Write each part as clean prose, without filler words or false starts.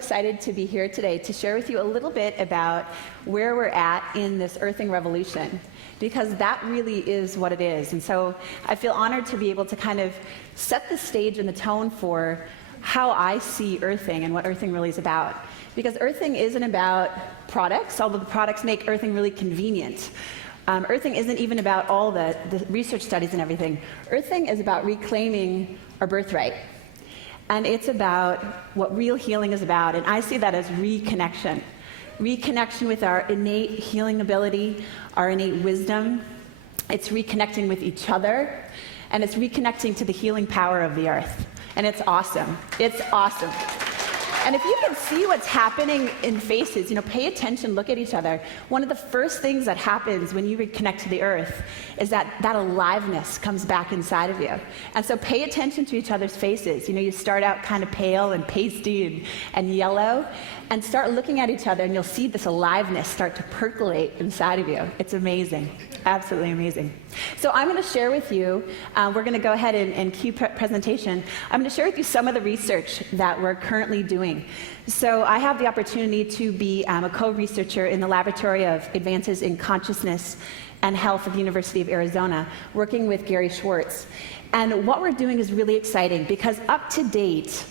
excited to be here today to share with you a little bit about where we're at in this earthing revolution, because that really is what it is. And so I feel honored to be able to kind of set the stage and the tone for how I see earthing and what earthing really is about. Because earthing isn't about products, although the products make earthing really convenient. Earthing isn't even about all the research studies and everything. Earthing is about reclaiming our birthright. And it's about what real healing is about. And I see that as reconnection. Reconnection with our innate healing ability, our innate wisdom. It's reconnecting with each other. And it's reconnecting to the healing power of the earth. And it's awesome. It's awesome. And if you can see what's happening in faces, pay attention, look at each other. One of the first things that happens when you reconnect to the earth is that aliveness comes back inside of you. And so pay attention to each other's faces. You start out kind of pale and pasty and yellow, and start looking at each other, and you'll see this aliveness start to percolate inside of you. It's amazing. Absolutely amazing. So I'm going to share with you, we're going to go ahead and cue presentation. I'm going to share with you some of the research that we're currently doing. So I have the opportunity to be a co-researcher in the Laboratory of Advances in Consciousness and Health at the University of Arizona, working with Gary Schwartz. And what we're doing is really exciting because up to date,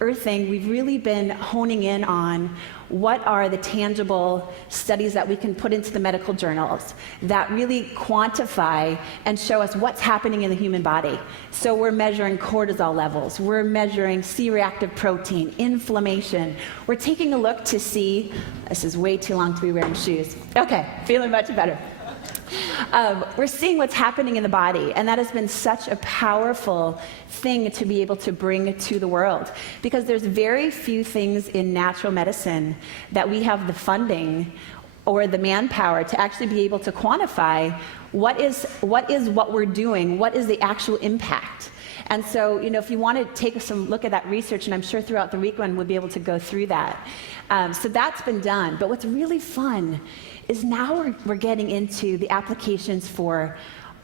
earthing, we've really been honing in on what are the tangible studies that we can put into the medical journals that really quantify and show us what's happening in the human body. So we're measuring cortisol levels, we're measuring C-reactive protein, inflammation. We're taking a look to see, this is way too long to be wearing shoes. Okay, feeling much better. We're seeing what's happening in the body, and that has been such a powerful thing to be able to bring to the world, because there's very few things in natural medicine that we have the funding or the manpower to actually be able to quantify what is what we're doing, what is the actual impact. And so, if you want to take some look at that research, and I'm sure throughout the weekend we'll be able to go through that. So that's been done. But what's really fun is now we're getting into the applications for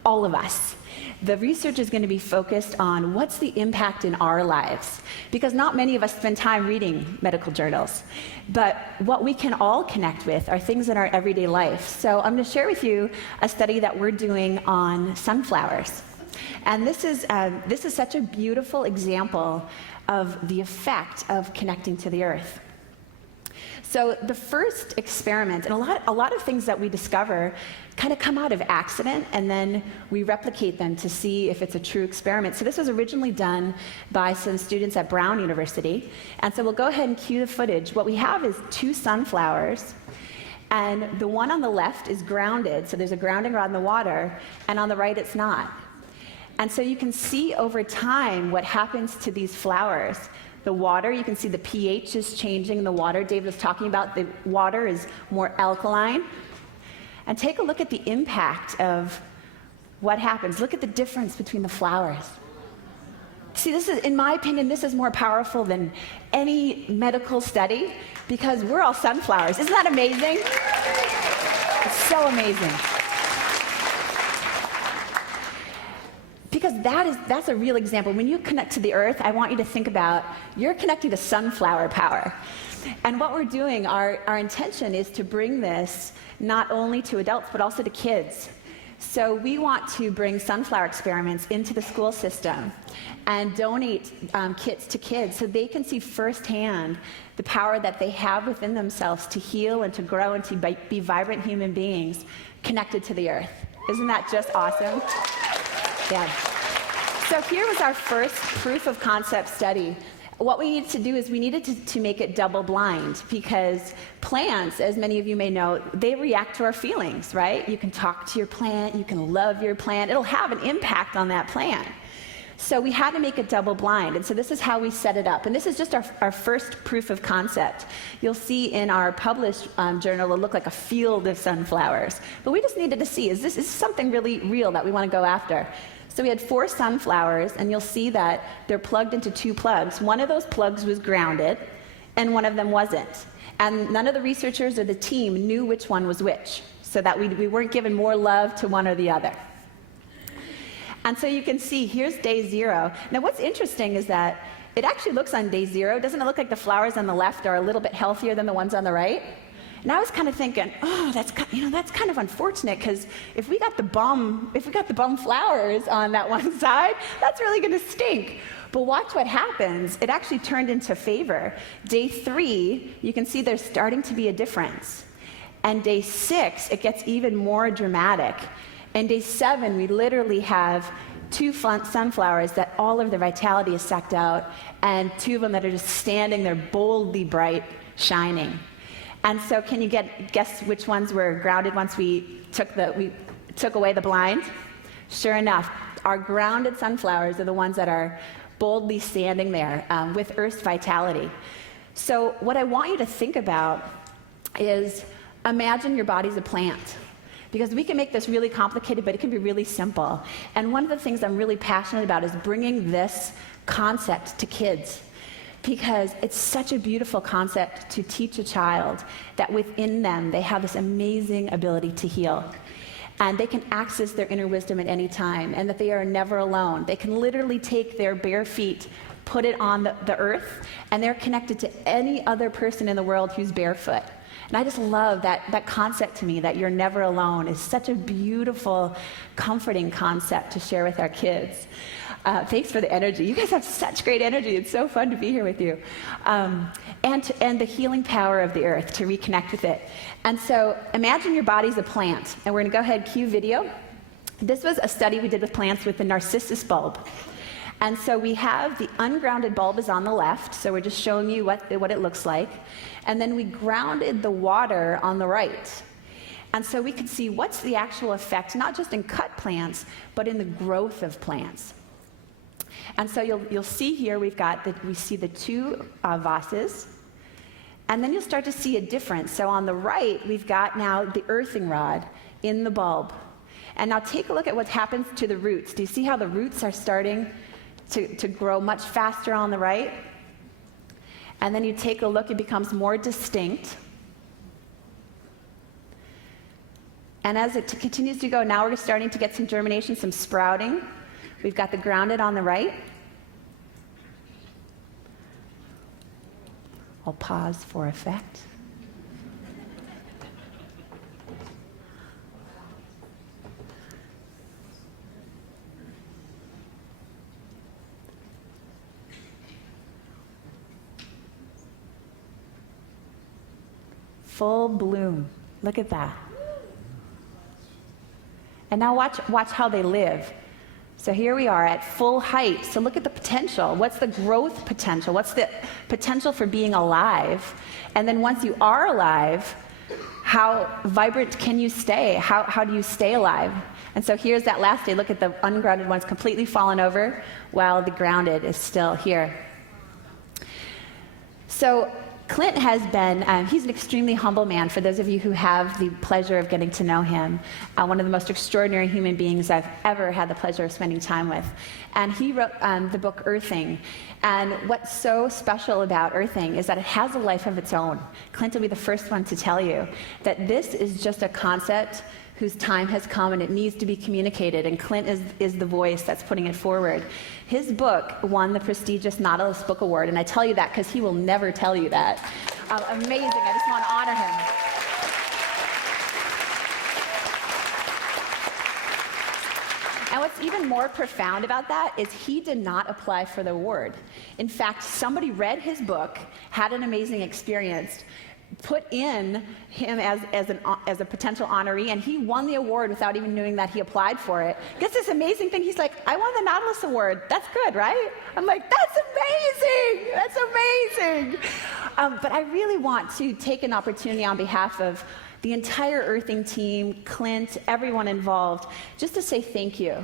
all of us. The research is going to be focused on what's the impact in our lives, because not many of us spend time reading medical journals. But what we can all connect with are things in our everyday life. So I'm going to share with you a study that we're doing on sunflowers. And this is such a beautiful example of the effect of connecting to the earth. So the first experiment, and a lot of things that we discover kind of come out of accident, and then we replicate them to see if it's a true experiment. So this was originally done by some students at Brown University. And so we'll go ahead and cue the footage. What we have is 2 sunflowers, and the one on the left is grounded, so there's a grounding rod in the water, and on the right it's not. And so you can see over time what happens to these flowers. The water, you can see the pH is changing in the water. Dave was talking about the water is more alkaline. And take a look at the impact of what happens. Look at the difference between the flowers. See, this is, in my opinion, this is more powerful than any medical study because we're all sunflowers. Isn't that amazing? It's so amazing. Because that's a real example. When you connect to the earth, I want you to think about you're connecting to sunflower power. And what we're doing, our intention is to bring this not only to adults, but also to kids. So we want to bring sunflower experiments into the school system and donate kits to kids so they can see firsthand the power that they have within themselves to heal and to grow and to be vibrant human beings connected to the earth. Isn't that just awesome? Yeah. So here was our first proof of concept study. What we needed to do is we needed to make it double blind, because plants, as many of you may know, they react to our feelings, right? You can talk to your plant, you can love your plant, it'll have an impact on that plant. So we had to make it double blind, and so this is how we set it up. And this is just our first proof of concept. You'll see in our published journal, it'll look like a field of sunflowers. But we just needed to see, is this something really real that we want to go after? So we had 4 sunflowers, and you'll see that they're plugged into 2 plugs. One of those plugs was grounded, and one of them wasn't. And none of the researchers or the team knew which one was which, so that we weren't given more love to one or the other. And so you can see, here's day 0. Now what's interesting is that it actually looks on day 0, doesn't it look like the flowers on the left are a little bit healthier than the ones on the right? And I was kind of thinking, oh, that's kind of unfortunate, because if we got the bum flowers on that one side, that's really going to stink. But watch what happens. It actually turned into favor. Day 3, you can see there's starting to be a difference. And day 6, it gets even more dramatic. And day 7, we literally have 2 sunflowers that all of their vitality is sucked out, and 2 of them that are just standing there boldly bright, shining. And so can you guess which ones were grounded once we took away the blind? Sure enough, our grounded sunflowers are the ones that are boldly standing there with Earth's vitality. So what I want you to think about is, imagine your body's a plant. Because we can make this really complicated, but it can be really simple. And one of the things I'm really passionate about is bringing this concept to kids. Because it's such a beautiful concept to teach a child that within them they have this amazing ability to heal. And they can access their inner wisdom at any time, and that they are never alone. They can literally take their bare feet, put it on the earth, and they're connected to any other person in the world who's barefoot. And I just love that concept to me, that you're never alone, is such a beautiful, comforting concept to share with our kids. Thanks for the energy. You guys have such great energy. It's so fun to be here with you. And the healing power of the earth, to reconnect with it. And so imagine your body's a plant. And we're going to go ahead, cue video. This was a study we did with plants with the narcissus bulb. And so we have the ungrounded bulb is on the left, so we're just showing you what it looks like. And then we grounded the water on the right. And so we could see what's the actual effect, not just in cut plants, but in the growth of plants. And so you'll see here we see the 2 vases, and then you'll start to see a difference. So on the right, we've got now the earthing rod in the bulb. And now take a look at what happens to the roots. Do you see how the roots are starting to grow much faster on the right? And then you take a look, it becomes more distinct. And as it continues to go, now we're starting to get some germination, some sprouting. We've got the grounded on the right. I'll pause for effect. Full bloom. Look at that. And now watch how they live. So here we are at full height. So look at the potential. What's the growth potential? What's the potential for being alive? And then once you are alive, how vibrant can you stay? How do you stay alive? And so here's that last day. Look at the ungrounded ones completely fallen over, while the grounded is still here. So Clint has been, he's an extremely humble man, for those of you who have the pleasure of getting to know him. One of the most extraordinary human beings I've ever had the pleasure of spending time with. And he wrote the book Earthing. And what's so special about Earthing is that it has a life of its own. Clint will be the first one to tell you that this is just a concept whose time has come and it needs to be communicated, and Clint is the voice that's putting it forward. His book won the prestigious Nautilus Book Award, and I tell you that because he will never tell you that. Amazing, I just want to honor him. And what's even more profound about that is he did not apply for the award. In fact, somebody read his book, had an amazing experience, put in him as a potential honoree, and he won the award without even knowing that he applied for it. Gets this amazing thing. He's like, I won the Nautilus Award. That's good, right? I'm like, that's amazing. That's amazing. But I really want to take an opportunity on behalf of the entire Earthing team, Clint, everyone involved, just to say thank you.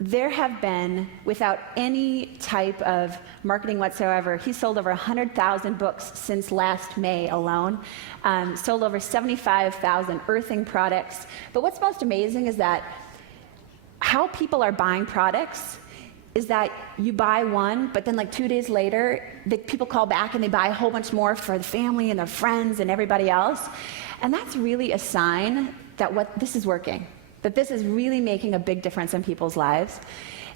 There have been, without any type of marketing whatsoever, he sold over 100,000 books since last May alone, sold over 75,000 earthing products. But what's most amazing is that how people are buying products is that you buy one, but then like 2 days later, people call back and they buy a whole bunch more for the family and their friends and everybody else. And that's really a sign that this is working. that this is really making a big difference in people's lives.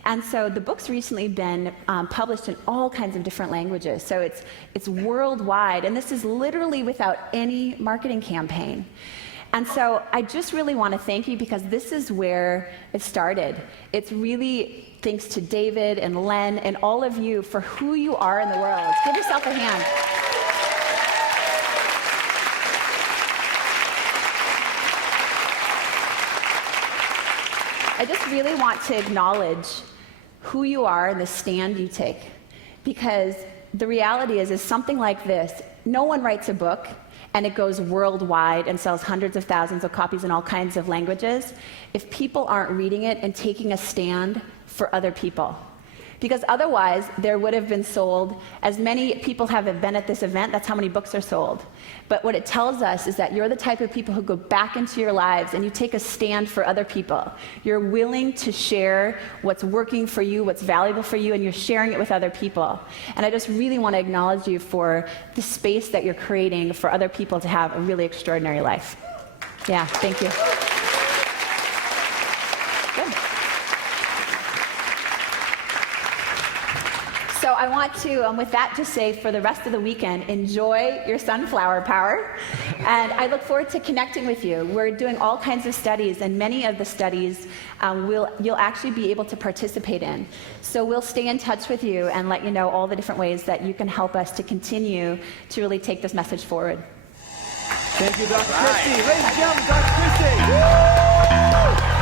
And so the book's recently been published in all kinds of different languages. So it's worldwide, and this is literally without any marketing campaign. And so I just really want to thank you, because this is where it started. It's really thanks to David and Len and all of you for who you are in the world. Give yourself a hand. I just really want to acknowledge who you are and the stand you take, because the reality is something like this, no one writes a book and it goes worldwide and sells hundreds of thousands of copies in all kinds of languages if people aren't reading it and taking a stand for other people. Because otherwise, there would have been sold, as many people have been at this event, that's how many books are sold. But what it tells us is that you're the type of people who go back into your lives and you take a stand for other people. You're willing to share what's working for you, what's valuable for you, and you're sharing it with other people. And I just really want to acknowledge you for the space that you're creating for other people to have a really extraordinary life. Yeah, thank you. So I want to, with that, just say for the rest of the weekend, enjoy your sunflower power. And I look forward to connecting with you. We're doing all kinds of studies, and many of the studies you'll actually be able to participate in. So we'll stay in touch with you and let you know all the different ways that you can help us to continue to really take this message forward. Thank you, Dr. Christy. Ladies and gentlemen, Dr. Christy.